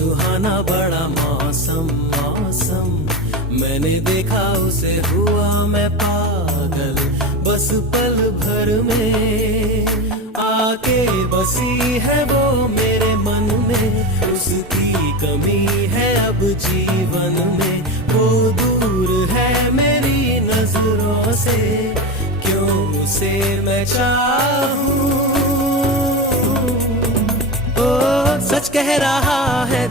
सुहाना बड़ा मौसम मौसम, मैंने देखा उसे हुआ मैं पागल, बस पल भर में आके बसी है वो मेरे मन में। उसकी कमी है अब जीवन में, वो दूर है मेरी नजरों से, क्यों उसे मैं चाहूं। ओ सच कह रहा है